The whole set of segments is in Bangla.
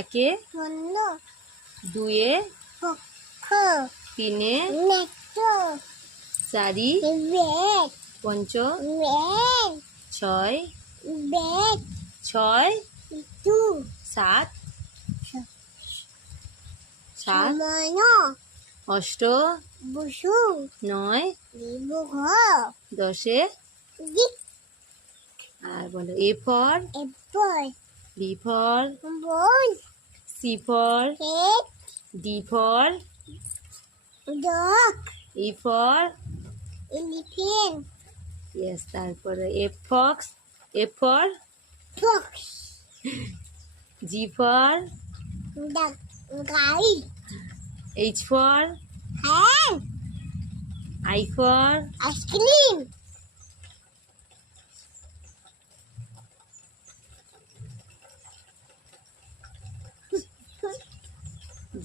একে, দুয়ে, তিনে, চারি, পঞ্চ, ছয়, সাত, অষ্ট, নয়, দশে। আর বলো A for B for C for D for E for yes. তারপরে F for G for H for I for ice cream.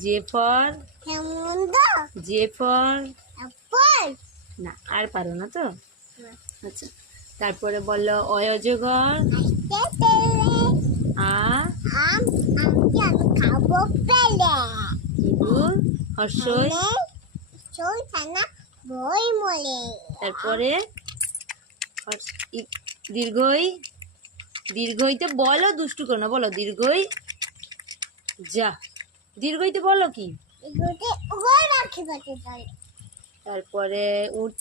J for J for না, আর পারো না তো। আচ্ছা, তারপরে বললো অয়জগর আ ইঁদুর হর্ষই। তারপরে দীর্ঘই দীর্ঘইতে বলো, দুষ্টু করো না, বলো দীর্ঘই যা। দীর্ঘইতে বলো কি? তারপরে উট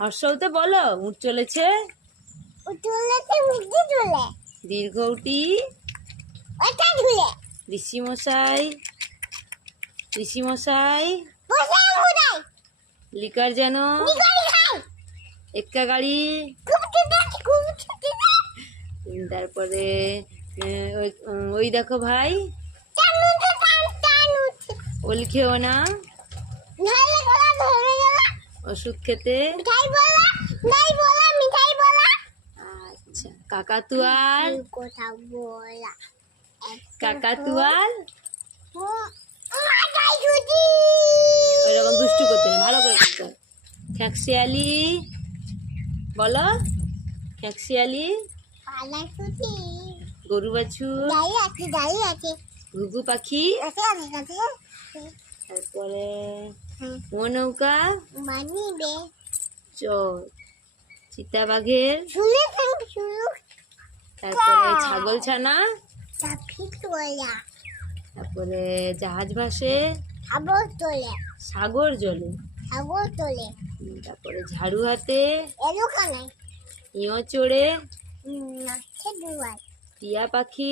হর্ষৌতে বলো উঠ চলেছে। দীর্ঘটি ঋষিমশাই লিকার যেন এক্কা গাড়ি। তারপরে ওই দেখো ভাই ওল খেও না, ওষুধ খেতে। আচ্ছা, কাকাতুয়াল ওইরকম দুষ্টু করতে না, ভালো করে করতে হয়। খ্যাকশিয়ালি বলো, খ্যাকশিয়ালি গরু বাছুর ঘুঘু পাখি। তারপরে নৌকা চিতাবাঘের। তারপরে ছাগল ছানা। তারপরে জাহাজ ভাসে সাগর জলে। তারপরে ঝাড়ু হাতে ইঁয়ো চড়ে টিয়া পাখি।